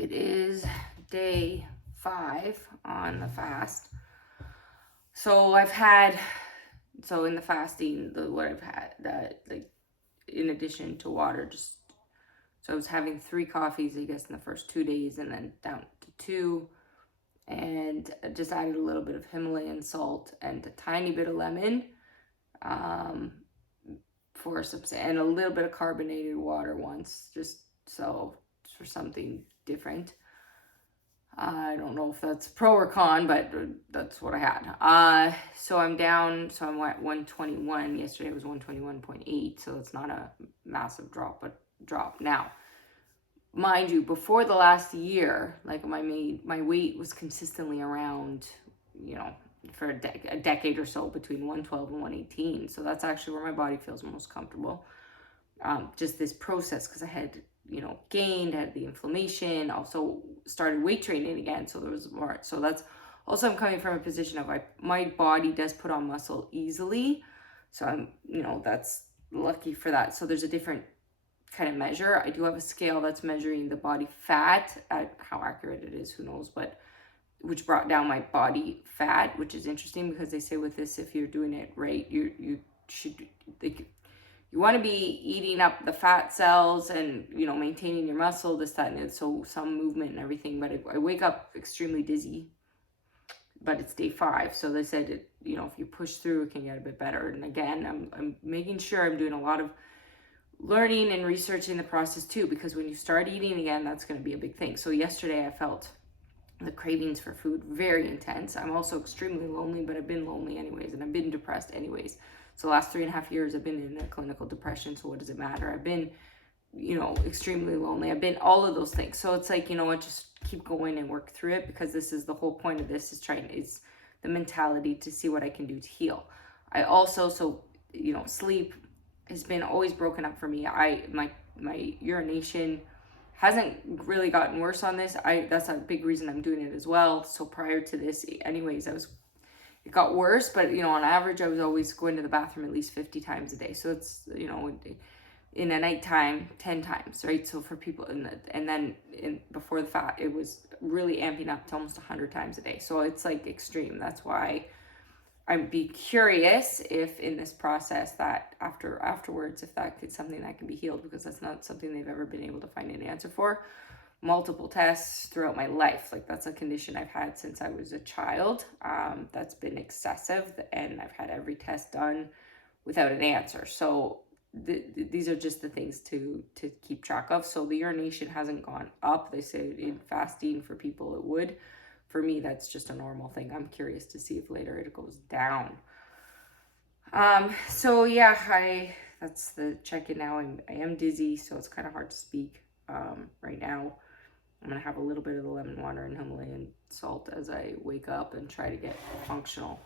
It is day 5 on the fast. So in the fasting, what I've had, that, like, in addition to water, so I was having 3 coffees, I guess, in the first 2 days, and then down to 2, and I just added a little bit of Himalayan salt and a tiny bit of lemon, um, and a little bit of carbonated water once, just for something different. I don't know if that's pro or con, but that's what I had. So I'm down. So I'm at 121. Yesterday was 121.8. So it's not a massive drop, but drop. Now, mind you, before the last year, like my weight was consistently around, for a decade or so, between 112 and 118. So that's actually where my body feels most comfortable. Just this process, because I had gained, had the inflammation, also started weight training again, so there was more. So that's also, I'm coming from a position of my body does put on muscle easily, so I'm that's lucky for that. So there's a different kind of measure. I do have a scale that's measuring the body fat. How accurate it is, who knows, but which brought down my body fat, which is interesting because they say with this, if you're doing it right, you should, like, you want to be eating up the fat cells and, maintaining your muscle, this, that, and it. So some movement and everything. But I wake up extremely dizzy, but it's day 5. So they said, if you push through, it can get a bit better. And again, I'm making sure I'm doing a lot of learning and researching the process too, because when you start eating again, that's going to be a big thing. So yesterday I felt the cravings for food very intense. I'm also extremely lonely, but I've been lonely anyways, and I've been depressed anyways. So the last 3.5 years I've been in a clinical depression. So what does it matter? I've been, extremely lonely. I've been all of those things. So it's like, just keep going and work through it, because this is the whole point of this, is the mentality to see what I can do to heal. I also, sleep has been always broken up for me. My urination hasn't really gotten worse on this. That's a big reason I'm doing it as well. So prior to this, anyways, it got worse, but on average I was always going to the bathroom at least 50 times a day. So it's in a nighttime 10 times, right? So for people before the fat, it was really amping up to almost 100 times a day. So it's like extreme. That's why I'd be curious if in this process that afterwards, if that could something that can be healed, because that's not something they've ever been able to find an answer for. Multiple tests throughout my life. Like, that's a condition I've had since I was a child. That's been excessive, and I've had every test done without an answer. So these are just the things to keep track of. So the urination hasn't gone up. They say in fasting for people it would. For me, that's just a normal thing. I'm curious to see if later it goes down. So yeah, that's the check-in now. I am dizzy, so it's kind of hard to speak right now. I'm gonna have a little bit of the lemon water and Himalayan salt as I wake up and try to get functional.